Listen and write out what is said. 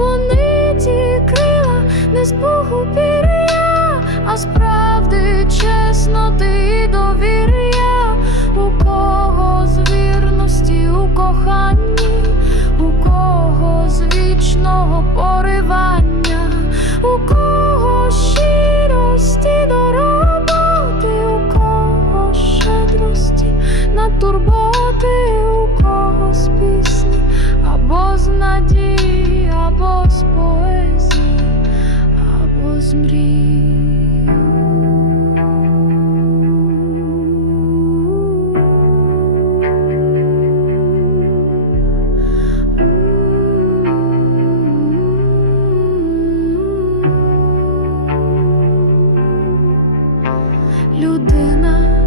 Вони ті крила не з Богу пір'я, а справди чесноти і довір'я, у кого з вірності у коханні, у кого з вічного поривання, у кого щирості до роботи, у кого щедрості на турботи, у кого з пісні або з надії, з мрій. Людина